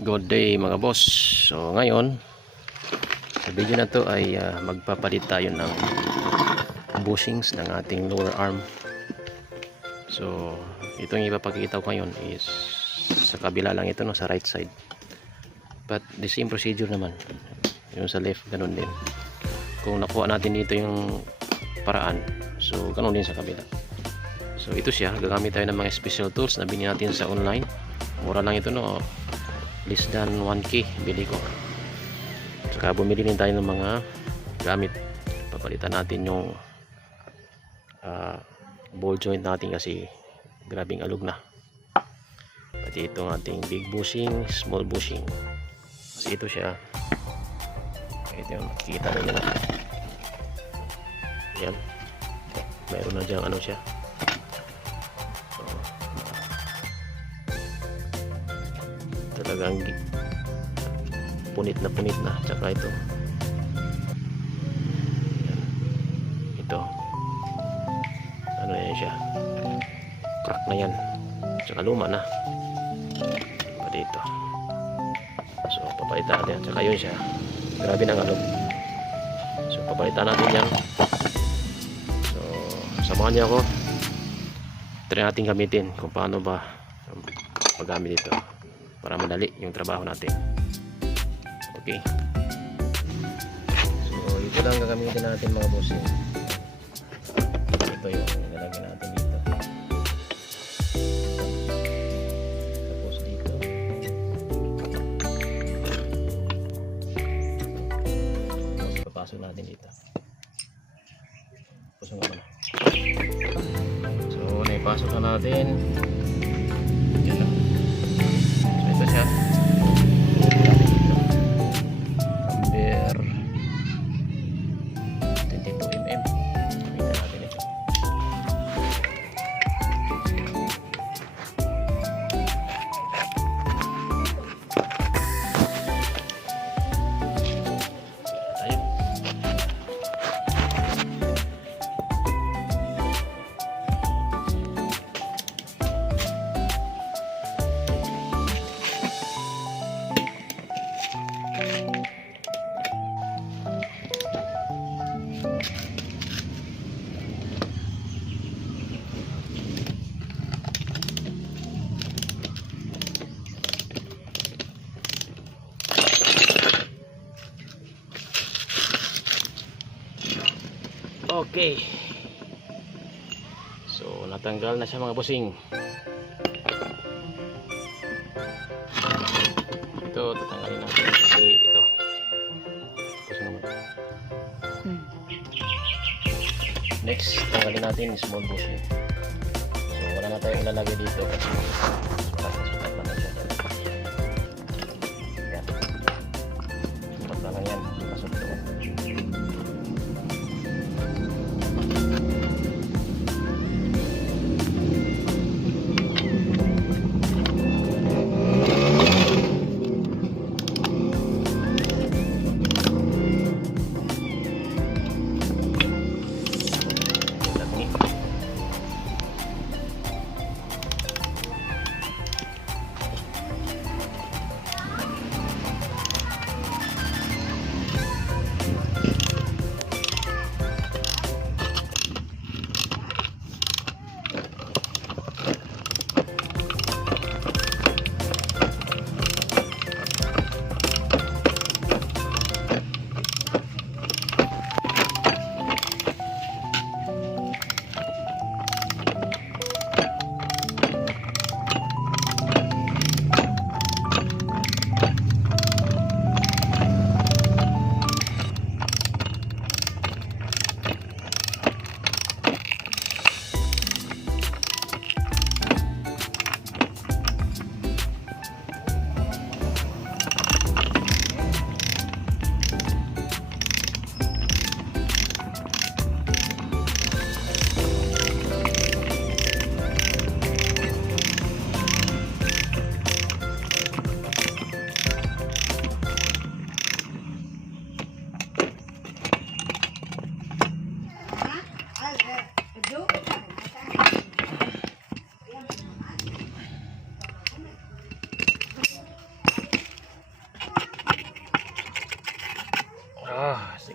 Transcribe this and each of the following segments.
Good day mga boss. So ngayon sa video na to ay magpapalit tayo ng bushings ng ating lower arm. So itong ipapakita ko ngayon is sa kabila lang ito, no, sa right side, but the same procedure naman yung sa left, ganun din. Kung nakuha natin dito yung paraan, so ganun din sa kabila. So ito siya, gagamit tayo ng mga special tools na binili natin sa online. Mura lang ito, no, less than 1k bili ko. Saka bumili din tayo ng mga gamit, papalitan natin yung ball joint natin kasi grabing alog na, pati itong ating big bushing, small bushing. Kasi ito siya, ito yung makikita nyo na yan, mayroon na dyan ano siya. So, talagang punit na, tsaka ito ano yan siya, crack na yan, tsaka luma na pa dito. So papalitan natin, tsaka yun siya, grabe ng alog. So papalitan natin yan. So samahan niyo ako, try natin gamitin kung paano ba paggamit dito para madali yung trabaho natin. Okay, so ito lang gagamitin natin mga boss. Ito yung nilagay natin dito, tapos dito tapos papasok natin dito, pasok na muna. So naipasok na natin yan lang. So ito siya, number 22mm. Tingnan natin ito. Tayo. Okay, so natanggal na siya mga bossing. Ito tatanggalin natin kasi ito gusto naman. Next tanggalin natin small bushing. So wala na tayong ilalagay dito kasi sukat na siya. Yan, sukat na lang yan, pasok ito.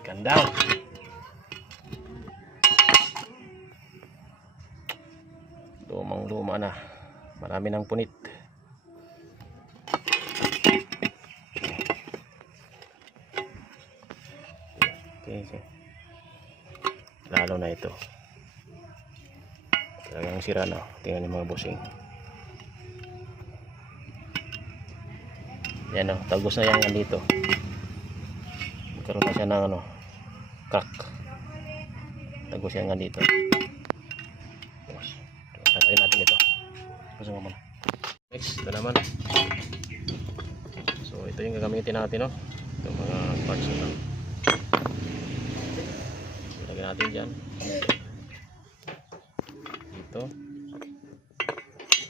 Ganda. Lumang luma na. Marami ng punit. Okay. Lalo na ito. Talagang sira na. Tingnan yung mga busing. Yan o. Tagos na yan dito. Magkaroon na siya ng ano, crack. Tagos yan nga dito. Tanggalin natin ito. Gusto mo muna. Next, ito naman. So ito yung gagamitin natin, no? Itong mga parts na ilagay natin dyan. Dito.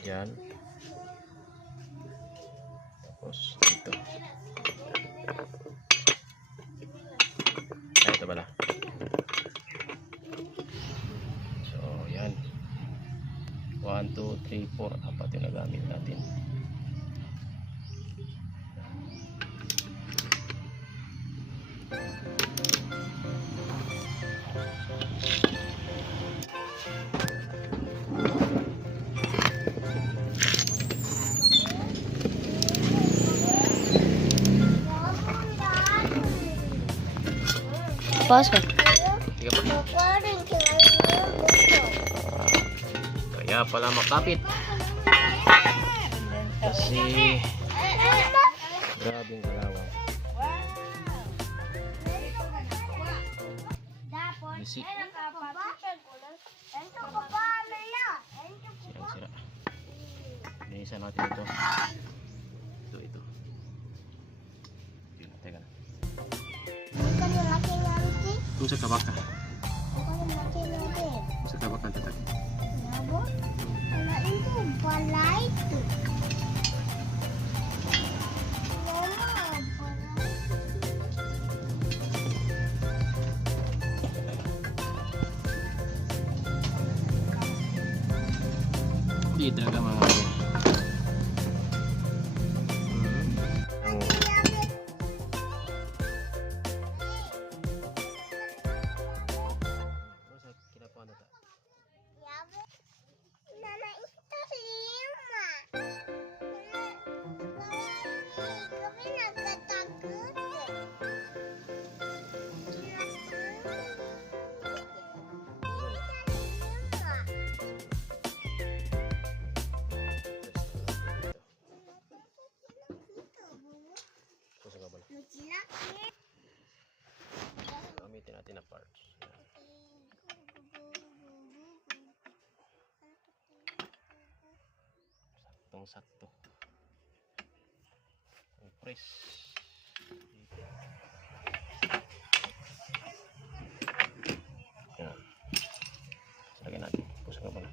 Dyan. Tapos dito. Ay, ito pala. So yan. 1, 2, 3, 4. Apat yung nagamit natin. Pause ko. Sige pa. Kaya pala makapit. Kasi grabing kalawang. Bisi. Sira. Linisan natin ito. Ito. Teka na. Kung sa tabaka. Kung sa tabaka tetap. Di talaga mga gamitin natin na parts. Saktong-sakto. Ang press. Yan. Lagyan natin. Pusok na pala.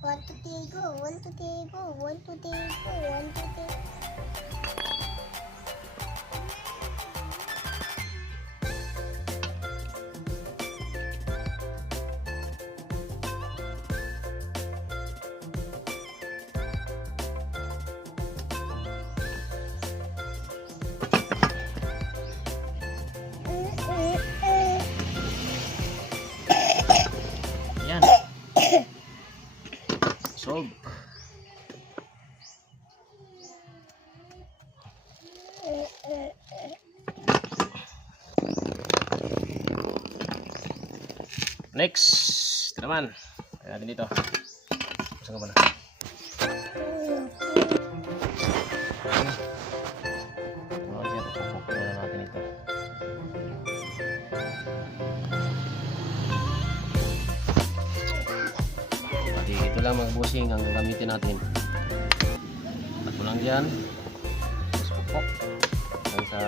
One, two, three, go. One, two, three, go. One, two, three, go. One, two, three. Yan. Solve. Next, ito naman. Ayan natin dito. Saan ka ba na? Pupukpukin na natin ito. Pati ito lang mga busing ang gagamitin natin. At mo lang dyan. Tapos pupok. Hanggang sa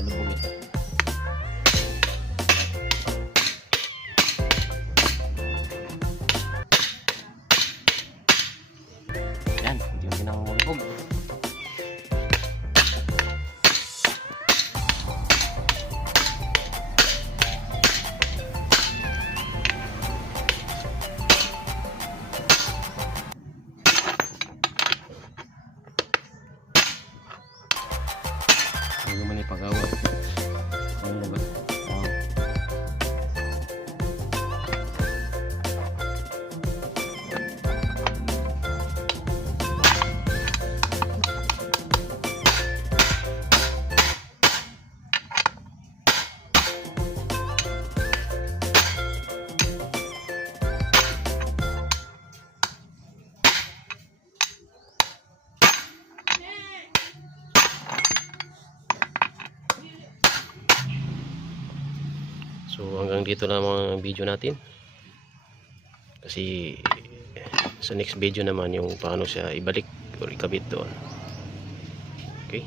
lubog ito. Yan, yung pinangulubog. Ano man ipagawa? Ano ba? So hanggang dito na mga video natin. Kasi sa next video naman yung paano siya ibalik o ikabit doon. Okay?